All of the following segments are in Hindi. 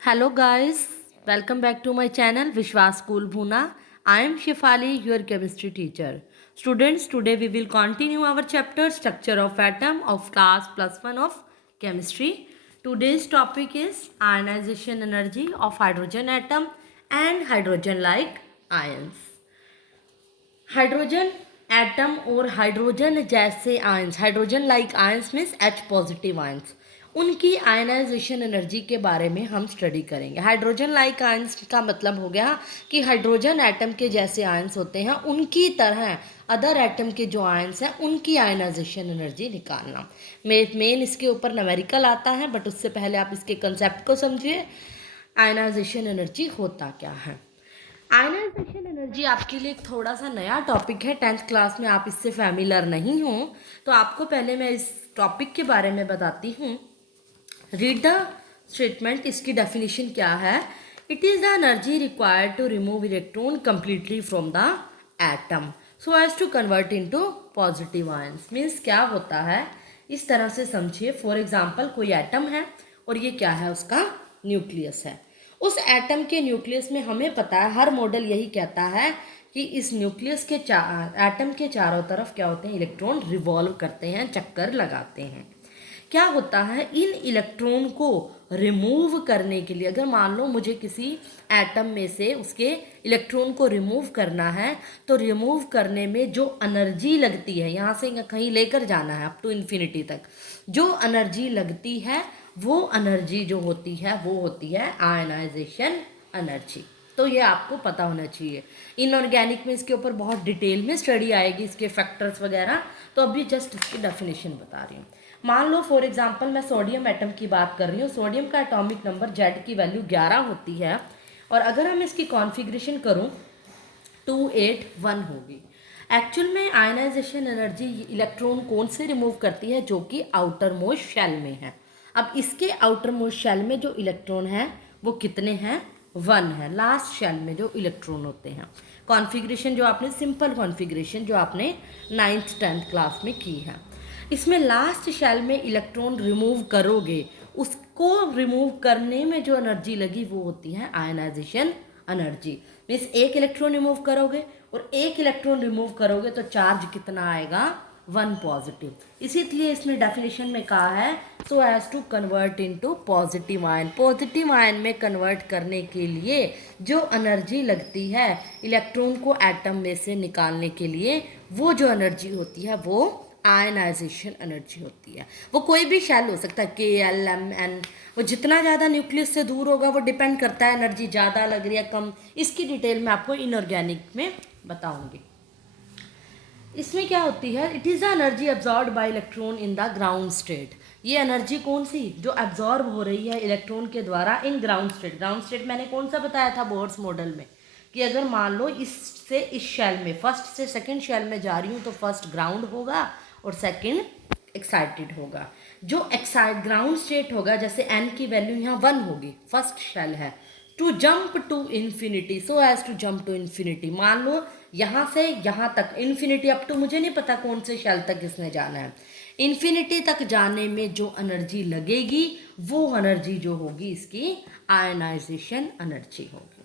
Hello guys, welcome back to my channel Vishwas School Bhuna. I am Shifali, your chemistry teacher. Students, today we will continue our chapter Structure of Atom of class +1 of chemistry. Today's topic is ionization energy of hydrogen atom and hydrogen like ions. Hydrogen atom और हाइड्रोजन जैसे ions, hydrogen like ions means H positive ions, उनकी आयनाइजेशन एनर्जी के बारे में हम स्टडी करेंगे। हाइड्रोजन लाइक आयंस का मतलब हो गया कि हाइड्रोजन एटम के जैसे आयंस होते हैं उनकी तरह अदर एटम के जो आयंस हैं उनकी आयनाइजेशन एनर्जी निकालना। मेन इसके ऊपर न्यूमेरिकल आता है, बट उससे पहले आप इसके कंसेप्ट को समझिए। आयनाइजेशन एनर्जी होता क्या है। आयनाइजेशन एनर्जी आपके लिए एक थोड़ा सा नया टॉपिक है, 10th क्लास में आप इससे फैमिलर नहीं हो, तो आपको पहले मैं इस टॉपिक के बारे में बताती हूँ। रीड द स्टेटमेंट, इसकी डेफिनेशन क्या है। It is the energy required to remove electron completely from the atom so as to convert into positive ions. Means क्या होता है, इस तरह से समझिए। फॉर एग्जाम्पल कोई एटम है और ये क्या है, उसका न्यूक्लियस है। उस एटम के न्यूक्लियस में हमें पता है, हर मॉडल यही कहता है कि इस न्यूक्लियस के एटम के चारों तरफ क्या होते हैं, इलेक्ट्रॉन रिवॉल्व करते हैं, चक्कर लगाते हैं। क्या होता है, इन इलेक्ट्रॉन को रिमूव करने के लिए, अगर मान लो मुझे किसी एटम में से उसके इलेक्ट्रॉन को रिमूव करना है, तो रिमूव करने में जो एनर्जी लगती है, यहाँ से कहीं लेकर जाना है अप टू इन्फिनिटी तक, जो एनर्जी लगती है वो एनर्जी जो होती है वो होती है आयनाइजेशन एनर्जी। तो ये आपको पता होना चाहिए। इनऑर्गेनिक में इसके ऊपर बहुत डिटेल में स्टडी आएगी, इसके फैक्टर्स वगैरह, तो अभी जस्ट इसकी डेफिनेशन बता रही हूँ। मान लो फॉर एग्जांपल मैं सोडियम एटम की बात कर रही हूँ। सोडियम का एटॉमिक नंबर Z की वैल्यू 11 होती है, और अगर हम इसकी कॉन्फ़िगरेशन करूँ 281 होगी। एक्चुअल में आयनाइजेशन एनर्जी इलेक्ट्रॉन कौन से रिमूव करती है, जो कि आउटर मोस्ट शेल में है। अब इसके आउटर मोस्ट शेल में जो इलेक्ट्रॉन है वो कितने हैं, 1 है। लास्ट शेल में जो इलेक्ट्रॉन होते हैं, कॉन्फ़िगरेशन जो आपने सिंपल कॉन्फ़िगरेशन जो आपने 9th 10th क्लास में की है, इसमें लास्ट शेल में इलेक्ट्रॉन रिमूव करोगे, उसको रिमूव करने में जो एनर्जी लगी वो होती है आयनाइजेशन एनर्जी। मीन्स एक इलेक्ट्रॉन रिमूव करोगे और एक इलेक्ट्रॉन रिमूव करोगे तो चार्ज कितना आएगा, 1 पॉजिटिव। इसीलिए इसमें डेफिनेशन में कहा है so as to convert into positive ion. Positive ion में कन्वर्ट करने के लिए जो एनर्जी लगती है इलेक्ट्रॉन को एटम में से निकालने के लिए, वो जो एनर्जी होती है वो आयनाइजेशन एनर्जी होती है। वो कोई भी शेल हो सकता है, KLMN, वो जितना ज़्यादा न्यूक्लियस से दूर होगा वो डिपेंड करता है एनर्जी ज़्यादा लग रही है कम, इसकी डिटेल मैं आपको इनऑर्गेनिक में बताऊंगी। इसमें क्या होती है, it is the energy absorb by electron in the ground state. ये एनर्जी कौन सी, जो एब्जॉर्ब हो रही है इलेक्ट्रॉन के द्वारा in ground state. Ground state मैंने कौन सा बताया था बोर्ड्स मॉडल में, कि अगर मान लो इससे इस शेल में, फर्स्ट से सेकंड शेल में जा रही हूँ, तो फर्स्ट ग्राउंड होगा और सेकंड एक्साइटेड होगा। जो एक्साइट ग्राउंड स्टेट होगा, जैसे n की वैल्यू यहाँ 1 होगी, फर्स्ट शेल है, to jump to infinity, so as to jump to infinity. मान लो यहाँ से यहाँ तक इन्फिनिटी, अप टू मुझे नहीं पता कौन से शेल तक इसने जाना है, इन्फिनिटी तक जाने में जो एनर्जी लगेगी वो एनर्जी जो होगी इसकी आयनाइजेशन एनर्जी होगी।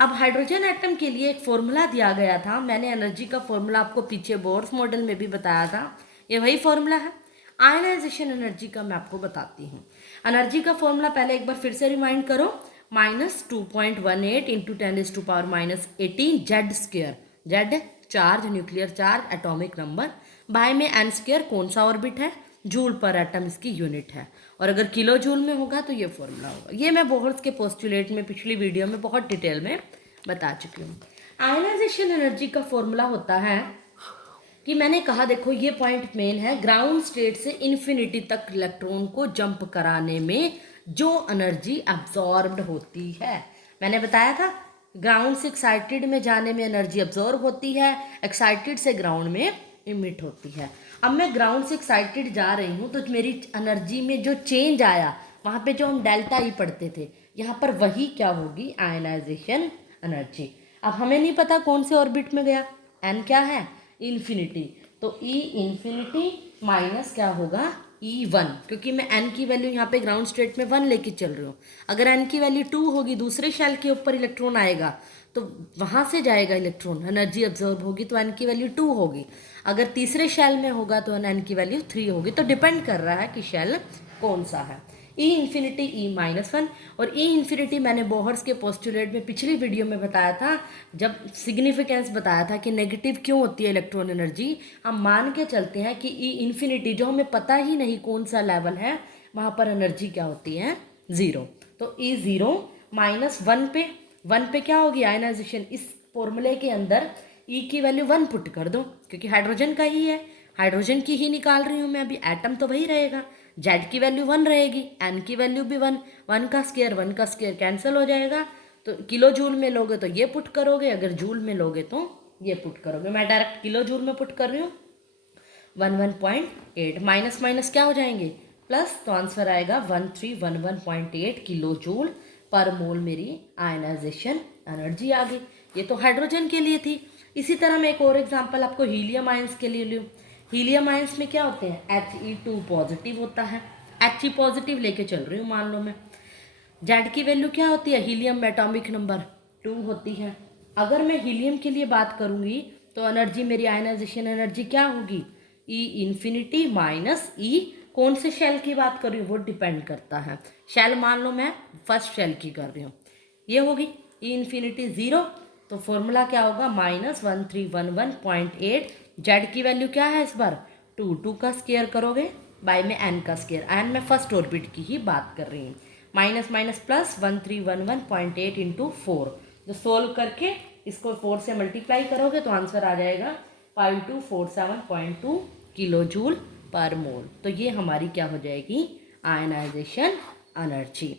अब हाइड्रोजन एटम के लिए एक फॉर्मूला दिया गया था, मैंने एनर्जी का फॉर्मूला आपको पीछे बोर्स मॉडल में भी बताया था, ये वही फॉर्मूला है। आयनाइजेशन एनर्जी का मैं आपको बताती हूँ। एनर्जी का फॉर्मूला पहले एक बार फिर से रिमाइंड करो, -2.18 into 10⁻⁻18 Z square, Z charge, nuclear charge, atomic number, by में n स्क्वेयर कौन सा ऑर्बिट है, जूल पर एटम इसकी यूनिट है, और अगर किलो जूल में होगा तो ये फॉर्मूला होगा। ये मैं बोहर्स के पोस्टुलेट में पिछली वीडियो में बहुत डिटेल में बता चुकी हूँ। आयनाइजेशन एनर्जी का फॉर्मूला होता है कि मैंने कहा, देखो ये पॉइंट मेन है, ग्राउंड स्टेट से इन्फिनिटी तक इलेक्ट्रॉन को जंप कराने में जो एनर्जी एब्जॉर्ब्ड होती है, मैंने बताया था ग्राउंड से एक्साइटेड में जाने में एनर्जी एब्जॉर्ब होती है, एक्साइटेड से ग्राउंड में इमिट होती है। अब मैं ग्राउंड से एक्साइटेड जा रही हूँ तो मेरी एनर्जी में जो चेंज आया, वहाँ पे जो हम डेल्टा ई पढ़ते थे, यहाँ पर वही क्या होगी, आयनाइजेशन एनर्जी। अब हमें नहीं पता कौन से ऑर्बिट में गया, n क्या है, इन्फिनिटी, तो E इन्फिनिटी माइनस क्या होगा, E1, क्योंकि मैं n की वैल्यू यहाँ पे ग्राउंड स्टेट में 1 लेके चल रही हूँ। अगर n की वैल्यू 2 होगी, दूसरे शेल के ऊपर इलेक्ट्रॉन आएगा तो वहाँ से जाएगा इलेक्ट्रॉन, एनर्जी अब्जॉर्ब होगी तो n की वैल्यू 2 होगी। अगर तीसरे शेल में होगा तो n की वैल्यू 3 होगी। तो डिपेंड कर रहा है कि शेल कौन सा है। E∞, E-1 और E∞ मैंने बोहर्स के पोस्टुलेट में पिछली वीडियो में बताया था, जब सिग्निफिकेंस बताया था कि नेगेटिव क्यों होती है इलेक्ट्रॉन एनर्जी। हम मान के चलते हैं कि E∞, जो हमें पता ही नहीं कौन सा लेवल है, वहाँ पर एनर्जी क्या होती है, 0। तो E0 -1 पे क्या होगी आयनाइजेशन। इस फॉर्मूले के अंदर E की वैल्यू 1 पुट कर दो, क्योंकि हाइड्रोजन का ही है, हाइड्रोजन की ही निकाल रही हूँ मैं अभी, एटम तो वही रहेगा। Z की वैल्यू 1 रहेगी, N की वैल्यू भी 1, 1 का स्क्वायर कैंसिल हो जाएगा। तो किलो जूल में लोगे तो ये पुट करोगे, अगर जूल में लोगे तो ये पुट करोगे। मैं डायरेक्ट किलो जूल में पुट कर रही हूँ। 11.8 माइनस माइनस क्या हो जाएंगे, प्लस, तो आंसर आएगा 1311.8 किलो जूल पर मोल मेरी आयनाइजेशन एनर्जी आ गई। ये तो हाइड्रोजन के लिए थी। इसी तरह मैं एक और एग्जांपल आपको हीलियम आयंस के लिए लूँ। हीलियम आयंस में क्या होते हैं, He2 पॉजिटिव होता है, He पॉजिटिव लेके चल रही हूँ मान लो मैं। जेड की वैल्यू क्या होती है, हीलियम में एटॉमिक नंबर 2 होती है। अगर मैं हीलियम के लिए बात करूंगी तो एनर्जी, मेरी आयनाइजेशन एनर्जी क्या होगी, E∞ माइनस E, कौन से शेल की बात कर रही हूँ वो डिपेंड करता है। शेल मान लो मैं फर्स्ट शेल की कर रही हूँ, ये होगी E∞ 0, तो फॉर्मूला क्या होगा, -1311.8। जेड की वैल्यू क्या है इस बार, 2 का स्क्वायर करोगे बाय में n का स्क्वायर, n में फर्स्ट ऑर्बिट की ही बात कर रही हूँ। माइनस माइनस प्लस 1311.8 इंटू 4, जो सोल्व करके इसको 4 से मल्टीप्लाई करोगे तो आंसर आ जाएगा 5247.2 किलो जूल पर मोल। तो ये हमारी क्या हो जाएगी, आयनाइजेशन एनर्जी।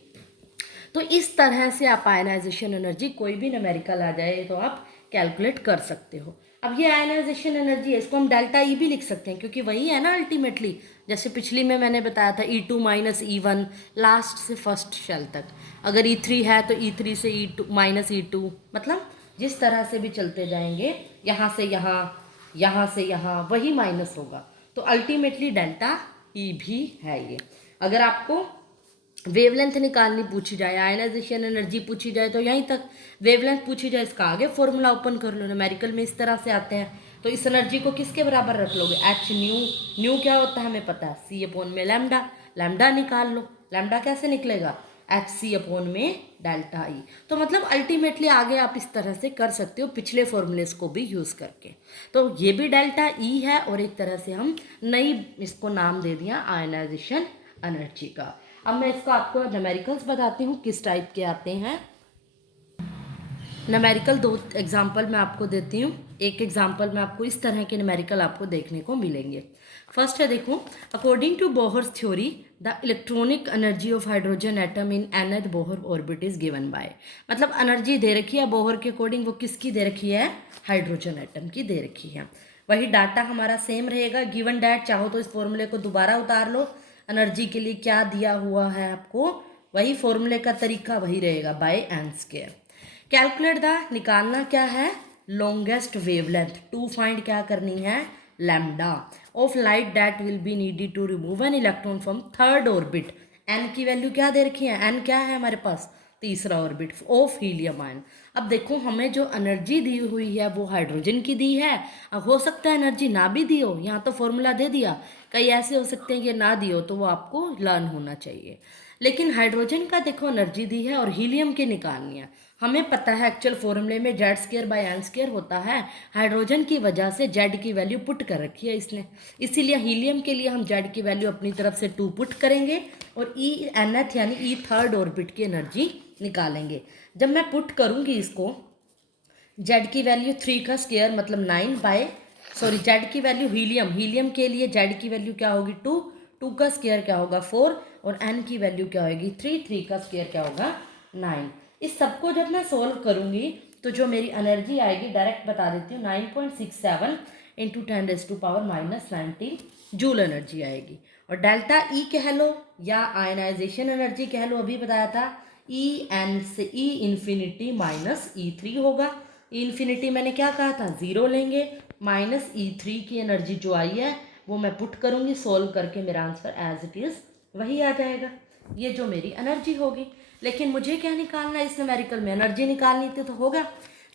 तो इस तरह से आप आयनाइजेशन एनर्जी, कोई भी न्यूमेरिकल आ जाए तो आप कैलकुलेट कर सकते हो। अब ये आयनाइजेशन एनर्जी है, इसको हम डेल्टा ई भी लिख सकते हैं, क्योंकि वही है ना अल्टीमेटली। जैसे पिछली में मैंने बताया था E2 माइनस E1, लास्ट से फर्स्ट शेल तक। अगर E3 है तो E3 से E2 माइनस E2, मतलब जिस तरह से भी चलते जाएंगे, यहाँ से यहाँ, यहाँ से यहाँ, वही माइनस होगा। तो अल्टीमेटली डेल्टा ई भी है ये। अगर आपको वेवलेंथ निकालनी पूछी जाए, आयनाइजेशन एनर्जी पूछी जाए तो यहीं तक, वेवलेंथ पूछी जाए इसका आगे फॉर्मूला ओपन कर लो। न्यूमेरिकल में इस तरह से आते हैं। तो इस एनर्जी को किसके बराबर रख लोगे, एच न्यू, न्यू क्या होता है हमें पता है, सी अपॉन में लैम्डा, लैम्डा निकाल लो। लैम्डा कैसे निकलेगा, एच सी अपॉन में डेल्टा ई। तो मतलब अल्टीमेटली आगे आप इस तरह से कर सकते हो पिछले फॉर्मूलेस को भी यूज़ करके। तो ये भी डेल्टा ई है, और एक तरह से हम नई इसको नाम दे दिया आयनाइजेशन एनर्जी का। अब मैं इसको आपको न्यूमेरिकल्स बताती हूँ किस टाइप के आते हैं। न्यूमेरिकल 2 एग्जाम्पल मैं आपको देती हूँ। एक एग्जाम्पल में आपको इस तरह के न्यूमेरिकल आपको देखने को मिलेंगे। फर्स्ट है, देखो, according to Bohr's theory the electronic energy of hydrogen atom in nth Bohr orbit is given by, मतलब एनर्जी दे रखी है बोहर के अकॉर्डिंग, वो किसकी दे रखी है, हाइड्रोजन एटम की दे रखी है। वही डाटा हमारा सेम रहेगा, गिवन डैट, चाहो तो इस फॉर्मूले को दोबारा उतार लो, एनर्जी के लिए क्या दिया हुआ है आपको, वही फॉर्मूले का तरीका वही रहेगा, by N square. Calculate the, निकालना क्या है, लॉन्गेस्ट वेवलेंथ, टू फाइंड क्या करनी है, lambda of light that will be needed to remove an electron from third orbit. N की वैल्यू क्या दे रखी है, एन क्या है हमारे पास, तीसरा ऑर्बिट ऑफ हीलियम आयन। अब देखो हमें जो एनर्जी दी हुई है वो हाइड्रोजन की दी है। अब हो सकता है एनर्जी ना भी दी हो, यहाँ तो फॉर्मूला दे दिया, कई ऐसे हो सकते हैं कि ना दी हो, तो वो आपको लर्न होना चाहिए। लेकिन हाइड्रोजन का देखो एनर्जी दी है और हीलियम की निकालनी है। हमें पता है एक्चुअल फॉर्मूले में Z square by N square होता है, हाइड्रोजन की वजह से जेड की वैल्यू पुट कर रखी है इसने, इसीलिए हीलियम के लिए हम जेड की वैल्यू अपनी तरफ से 2 पुट करेंगे और ई एनथ यानी ई थर्ड ऑर्बिट की एनर्जी निकालेंगे। जब मैं पुट करूंगी इसको, जेड की वैल्यू 3 का स्क्वायर मतलब 9 बाय, सॉरी जेड की वैल्यू हीलियम के लिए जेड की वैल्यू क्या होगी 2, 2 का स्क्वायर क्या होगा 4, और एन की वैल्यू क्या होगी 3, 3 का स्क्वायर क्या होगा 9। इस सबको जब मैं सोल्व करूंगी तो जो मेरी एनर्जी आएगी, डायरेक्ट बता देती हूँ, 9.67 इंटू 10⁻⁻19 जूल एनर्जी आएगी। और डेल्टा ई कह लो या आयनाइजेशन एनर्जी कह लो, अभी बताया था ई एन से ई इन्फिनिटी माइनस E3 होगा। ई इन्फिनिटी मैंने क्या कहा था, 0 लेंगे, माइनस E3 की एनर्जी जो आई है वो मैं पुट करूँगी, सोल्व करके मेरा आंसर एज इट इज़ वही आ जाएगा। ये जो मेरी एनर्जी होगी। लेकिन मुझे क्या निकालना है इस न्यूमेरिकल में, एनर्जी निकालनी थी तो होगा,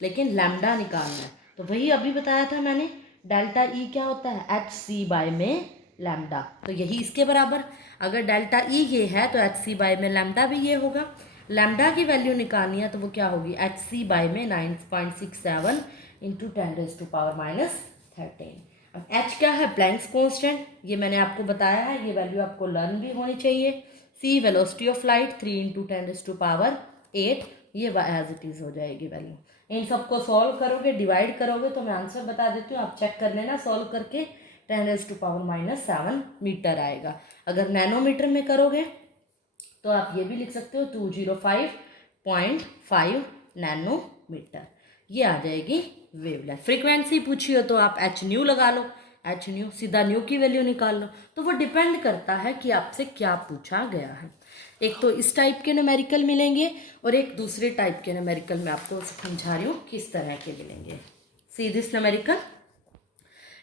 लेकिन लैम्डा निकालना है। तो वही अभी बताया था मैंने, डेल्टा ई क्या होता है, एच सी बाय में लैम्डा। तो यही इसके बराबर, अगर डेल्टा ई ये है तो एच सी बाय में लैम्डा भी ये होगा। लैम्डा की वैल्यू निकालनी है तो वो क्या होगी, एच सी बाय में 9.67 इंटू 10⁻⁻13। अब एच क्या है, प्लैंक्स कांस्टेंट, ये मैंने आपको बताया है, ये वैल्यू आपको लर्न भी होनी चाहिए। सी वेलोसिटी ऑफ लाइट 3 इंटू 10⁸8, ये एज इट इज़ हो जाएगी वैल्यू। इन सबको सॉल्व करोगे, डिवाइड करोगे तो मैं आंसर बता देती हूँ, आप चेक कर लेना सॉल्व करके, 10⁻⁻7 मीटर आएगा। अगर नैनोमीटर में करोगे तो आप ये भी लिख सकते हो 205.5 नैनोमीटर, ये आ जाएगी वेवलेंथ। फ्रीक्वेंसी पूछी हो तो आप एच न्यू लगा लो, एच न्यू, सीधा न्यू की वैल्यू निकाल लो। तो वो डिपेंड करता है कि आपसे क्या पूछा गया है। एक तो इस टाइप के न्यूमेरिकल मिलेंगे और एक दूसरे टाइप के न्यूमेरिकल मैं आपको समझा रही हूँ किस तरह के मिलेंगे। सी दिस न्यूमेरिकल,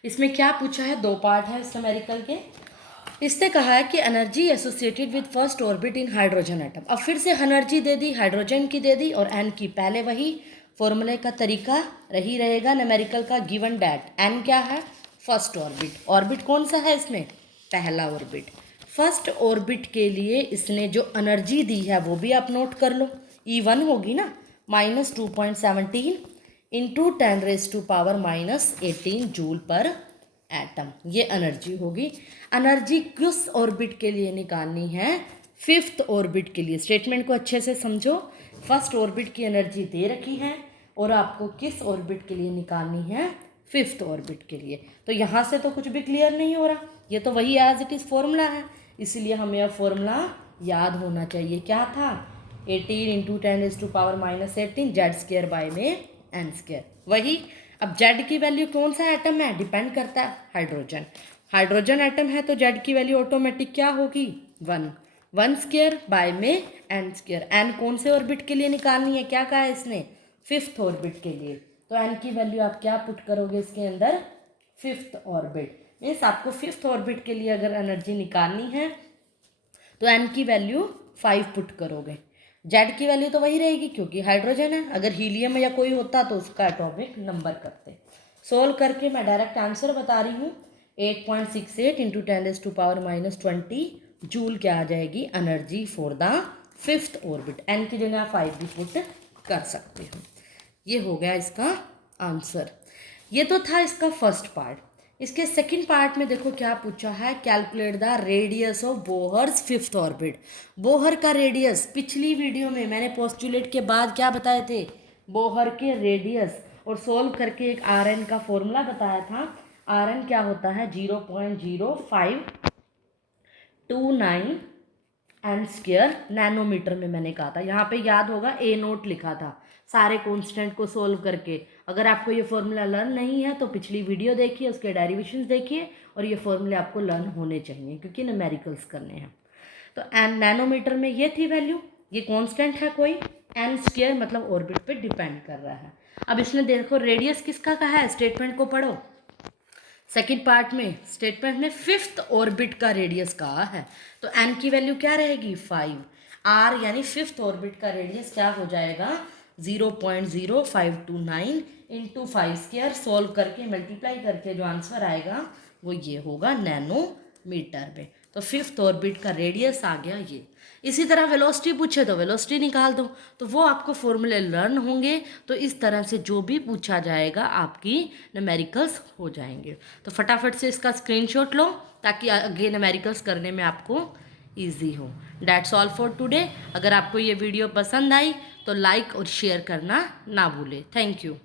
इसमें क्या पूछा है, दो पार्ट है इस न्यूमेरिकल के। इसने कहा है कि energy associated with first orbit in hydrogen atom. अब फिर से एनर्जी दे दी, हाइड्रोजन की दे दी और एन की, पहले वही फॉर्मूले का तरीका रही रहेगा न्यूमेरिकल का, गिवन डैट एन क्या है, फर्स्ट ऑर्बिट। ऑर्बिट कौन सा है इसमें, पहला ऑर्बिट। फर्स्ट ऑर्बिट के लिए इसने जो एनर्जी दी है वो भी आप नोट कर लो, E1 होगी ना, -2.17 इंटू 10⁻⁻18 जूल पर एटम, ये एनर्जी होगी। एनर्जी किस ऑर्बिट के लिए निकालनी है, फिफ्थ ऑर्बिट के लिए। स्टेटमेंट को अच्छे से समझो, फर्स्ट ऑर्बिट की एनर्जी दे रखी है और आपको किस ऑर्बिट के लिए निकालनी है, फिफ्थ ऑर्बिट के लिए। तो यहाँ से तो कुछ भी क्लियर नहीं हो रहा, ये तो वही एज इट इज़ फॉर्मूला है, इसलिए हमें यह फॉर्मूला याद होना चाहिए। क्या था, 18 इंटू 10⁻⁻18 जेड स्क्वायर बाय में एन स्क्वायर, वही। अब जेड की वैल्यू कौन सा एटम है, डिपेंड करता है, हाइड्रोजन। हाइड्रोजन एटम है तो जेड की वैल्यू ऑटोमेटिक क्या होगी, 1 स्क्वायर बाय में एन स्क्वायर। एन कौन से ऑर्बिट के लिए निकालनी है, क्या कहा है इसने, फिफ्थ ऑर्बिट के लिए। तो एन की वैल्यू आप क्या पुट करोगे इसके अंदर, फिफ्थ ऑर्बिट। मीन्स आपको फिफ्थ ऑर्बिट के लिए अगर एनर्जी निकालनी है तो एन की वैल्यू 5 पुट करोगे। जेड की वैल्यू तो वही रहेगी क्योंकि हाइड्रोजन है, अगर हीलियम या कोई होता तो उसका एटॉमिक नंबर करते। सोल्व करके मैं डायरेक्ट आंसर बता रही हूँ, 8.68 इंटू 10⁻⁻20 जूल क्या आ जाएगी energy for the fifth orbit. N की जगह 5 भी पुट कर सकते हो। ये हो गया इसका आंसर। ये तो था इसका फर्स्ट पार्ट। इसके सेकंड पार्ट में देखो क्या पूछा है, calculate the radius of Bohr's fifth orbit. Bohr का रेडियस, पिछली वीडियो में मैंने पोस्टुलेट के बाद क्या बताए थे, बोहर के रेडियस, और सोल्व करके एक आर एन का फॉर्मूला बताया था। आर एन क्या होता है, 0.0529 एन स्क्वायर नैनोमीटर में मैंने कहा था। यहाँ पे याद होगा ए नोट लिखा था सारे कॉन्स्टेंट को सोल्व करके। अगर आपको ये फॉर्मूला लर्न नहीं है तो पिछली वीडियो देखिए, उसके डेरिवेशंस देखिए, और ये फॉर्मूले आपको लर्न होने चाहिए क्योंकि न्यूमेरिकल्स करने हैं। तो एन नैनोमीटर में ये थी वैल्यू, ये कांस्टेंट है कोई, एन स्क्वायर मतलब ऑर्बिट पे डिपेंड कर रहा है। अब इसने देखो रेडियस किसका कहा है, स्टेटमेंट को पढ़ो। सेकेंड पार्ट में स्टेटमेंट में फिफ्थ ऑर्बिट का रेडियस कहा है, तो एन की वैल्यू क्या रहेगी, 5। आर यानी फिफ्थ ऑर्बिट का रेडियस क्या हो जाएगा, 0.0529 इंटू 5 स्क्वायर। सोल्व करके मल्टीप्लाई करके जो आंसर आएगा वो ये होगा नैनोमीटर में। तो फिफ्थ ऑर्बिट का रेडियस आ गया ये। इसी तरह वेलोसिटी पूछे तो वेलोसिटी निकाल दो, तो वो आपको फॉर्मूले लर्न होंगे। तो इस तरह से जो भी पूछा जाएगा आपकी न्यूमेरिकल्स हो जाएंगे। तो फटाफट से इसका स्क्रीनशॉट लो ताकि आगे न्यूमेरिकल्स करने में आपको ईजी हो। That's all for today. अगर आपको ये वीडियो पसंद आई तो लाइक और शेयर करना ना भूलें। Thank you.